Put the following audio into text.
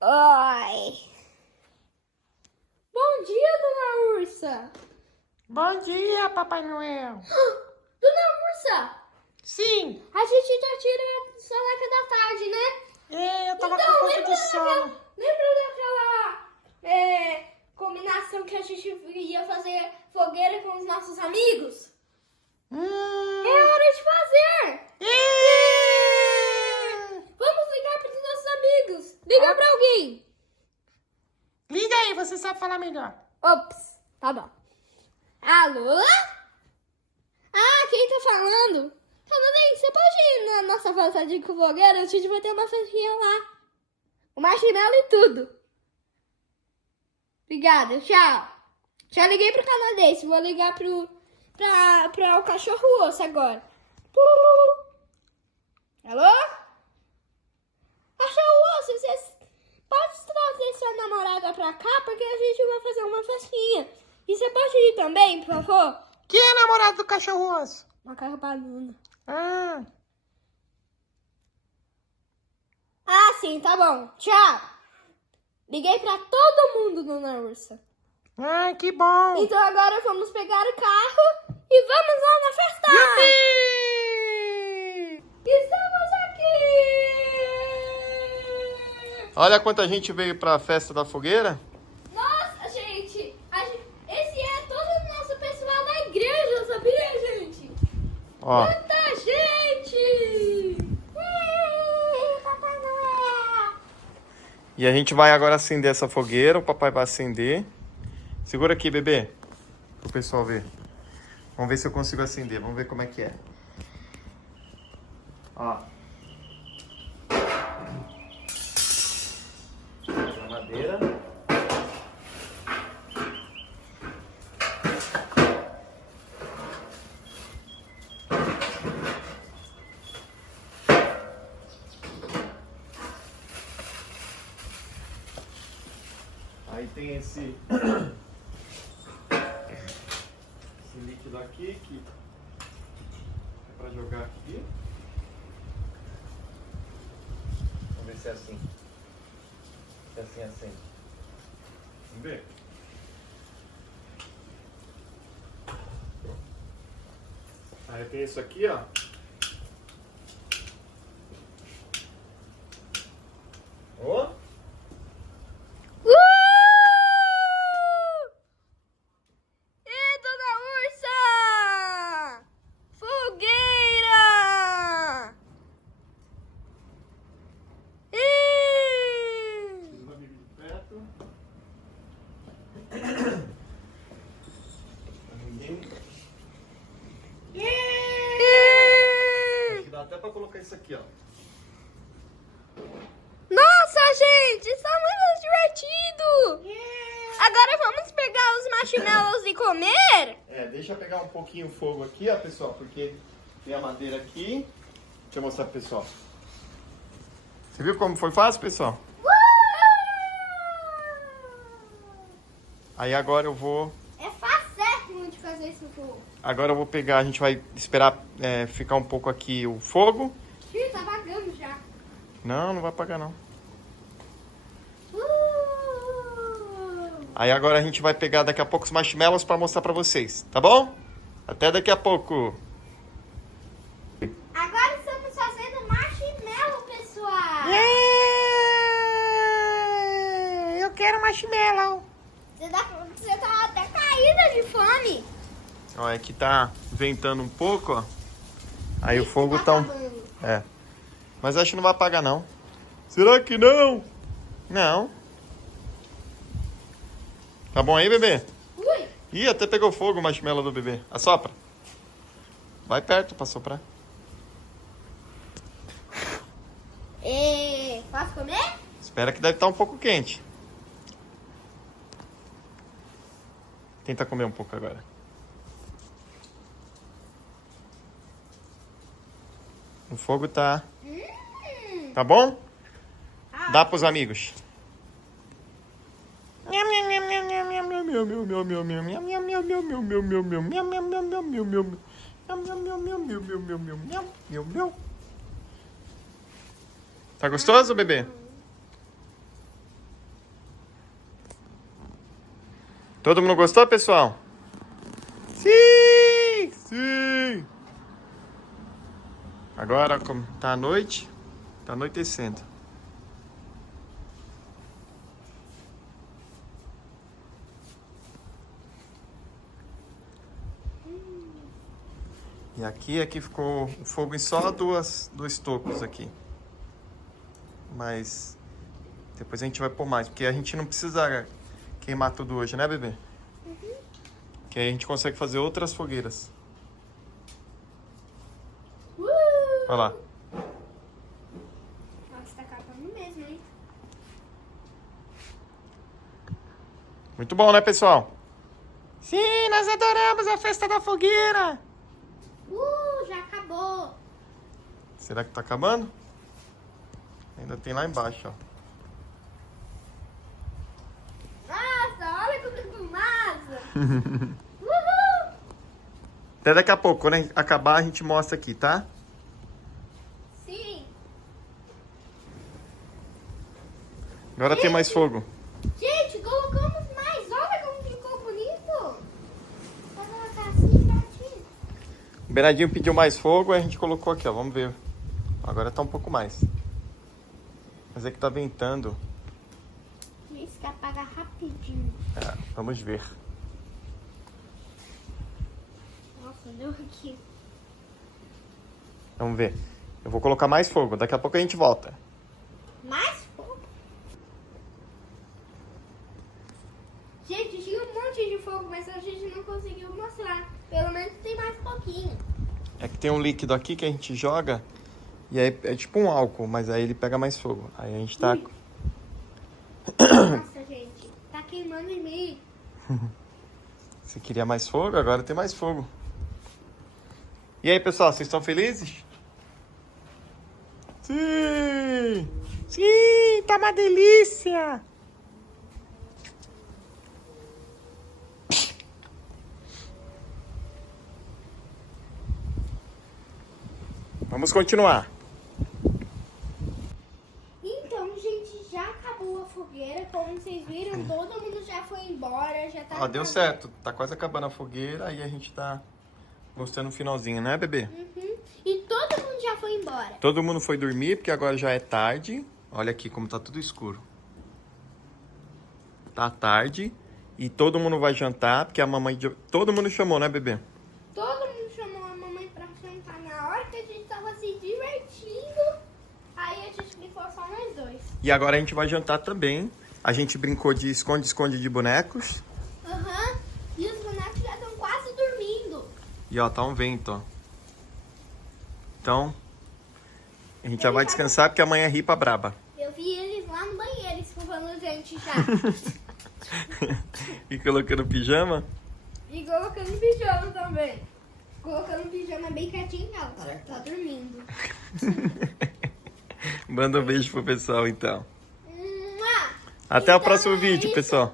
Ai. Bom dia, Dona Ursa. Bom dia, Papai Noel. Dona Ursa, Sim. a gente já tira soneca da tarde, né? É, eu tava Então, com um pouco de sono. Lembra daquela combinação que a gente ia fazer fogueira com os nossos amigos? É hora de fazer! Vamos ligar para os nossos amigos! Liga para alguém! Liga aí, você sabe falar melhor. Ops, tá bom. Alô? Ah, quem tá falando? Tudo bem, você pode ir na nossa festa de fogueira? A gente vai ter uma festinha lá. O marshmallow e tudo. Obrigada, tchau. Já liguei pro canadense, vou ligar pra o cachorro osso agora. Alô? Cachorro osso, você pode trazer sua namorada pra cá? Porque a gente vai fazer uma festinha. E você pode ir também, por favor? Quem é namorado do cachorro osso? Macaco banana. Ah, Ah, sim, tá bom. Tchau. Liguei pra todo mundo, Dona Ursa. que bom. Então agora vamos pegar o carro e vamos lá na festa. Yupi! Estamos aqui! Olha quanta gente veio pra festa da fogueira. Nossa, gente, esse é todo o nosso pessoal da igreja, sabia, gente? Ó, Quanta gente! Papai Noel! e a gente vai agora acender essa fogueira. O papai vai acender. Segura aqui, bebê, pro pessoal ver. Vamos ver se eu consigo acender. Vamos ver como é que é. Ó. A madeira. Aí tem esse líquido aqui que é para jogar aqui. Vamos ver se é assim. Se é assim, assim. Vamos ver. Aí tem isso aqui, ó. Ó. E Dona Ursa! Fogueira! Os amigos de perto. Ninguém. Acho que dá até pra colocar isso aqui, ó. Nossa, gente, isso é muito divertido! Agora vamos pegar os marshmallows e comer? É, deixa eu pegar um pouquinho o fogo aqui, ó, pessoal, porque tem a madeira aqui. Deixa eu mostrar pro pessoal. Você viu como foi fácil, pessoal? Aí agora eu vou... É fácil de fazer isso tudo. Agora eu vou pegar, a gente vai esperar ficar um pouco aqui o fogo. Ih, tá vagando já. Não, não vai apagar não. Aí agora a gente vai pegar daqui a pouco os marshmallows para mostrar para vocês, tá bom? Até daqui a pouco. Agora estamos fazendo marshmallow, pessoal. Eu quero marshmallow. Você tá até caída de fome. Ó, aqui tá ventando um pouco, ó. Aí o fogo tá... acabando. É. Mas acho que não vai apagar não. Será que não? Não. Tá bom aí, bebê? Ui. Ih, até pegou fogo o marshmallow do bebê. Assopra. Vai perto pra soprar. Posso comer? Espera que deve estar um pouco quente. Tenta comer um pouco agora. O fogo tá... Tá bom? Dá pros amigos. Tá gostoso, bebê? Todo mundo gostou, pessoal? Sim! Sim! Agora, como tá à noite, tá anoitecendo. E aqui ficou o fogo em só dois tocos aqui. Mas depois a gente vai pôr mais, porque a gente não precisa queimar tudo hoje, né, bebê? Que aí a gente consegue fazer outras fogueiras. Olha lá. Nossa, tá acabando mesmo, hein? Muito bom, né, pessoal? Sim, nós adoramos a festa da fogueira. Já acabou. Será que tá acabando? Ainda tem lá embaixo, ó. Nossa, olha quanta fumaça. Uhul. Até daqui a pouco, quando acabar, a gente mostra aqui, tá? Sim. Agora tem mais fogo. Gente, colocamos mais. Olha como ficou bonito. Vou colocar assim, pertinho. O Bernardinho pediu mais fogo, aí a gente colocou aqui, ó. Vamos ver. Agora tá um pouco mais. Mas é que tá ventando. Isso que apaga rapidinho. É, vamos ver. Nossa, deu aqui. Vamos ver. Eu vou colocar mais fogo. Daqui a pouco a gente volta. Mais fogo? Gente, tinha um monte de fogo, mas a gente não conseguiu mostrar. Pelo menos tem mais pouquinho. É que tem um líquido aqui que a gente joga. E aí é tipo um álcool, mas aí ele pega mais fogo. Aí a gente tá... Ui. Nossa, gente, tá queimando em mim. Você queria mais fogo? Agora tem mais fogo. E aí, pessoal, vocês estão felizes? Sim! Sim, tá uma delícia. Vamos continuar. Então, gente, já acabou a fogueira. Como vocês viram, todo mundo já foi embora. Já tá Ó, deu certo. Tá quase acabando a fogueira e a gente tá mostrando o finalzinho, né, bebê? Uhum. E todo mundo já foi embora. Todo mundo foi dormir, porque agora já é tarde. Olha aqui como tá tudo escuro. Tá tarde. E todo mundo vai jantar, porque a mamãe... Todo mundo chamou, né, bebê? Todo mundo chamou a mamãe pra jantar na hora que a gente tava se divertindo. Aí a gente ficou só nós dois. E agora a gente vai jantar também. A gente brincou de esconde-esconde de bonecos. Aham. E os bonecos já estão quase dormindo. E ó, tá um vento, ó. Então, a gente já vai descansar, porque amanhã é ripa braba. Eu vi eles lá no banheiro escovando a gente já. E colocando pijama. E colocando pijama também. Colocando pijama bem quietinho, ela tá dormindo. Manda um beijo pro pessoal, então. Mua! Até o Então próximo é vídeo, isso, pessoal.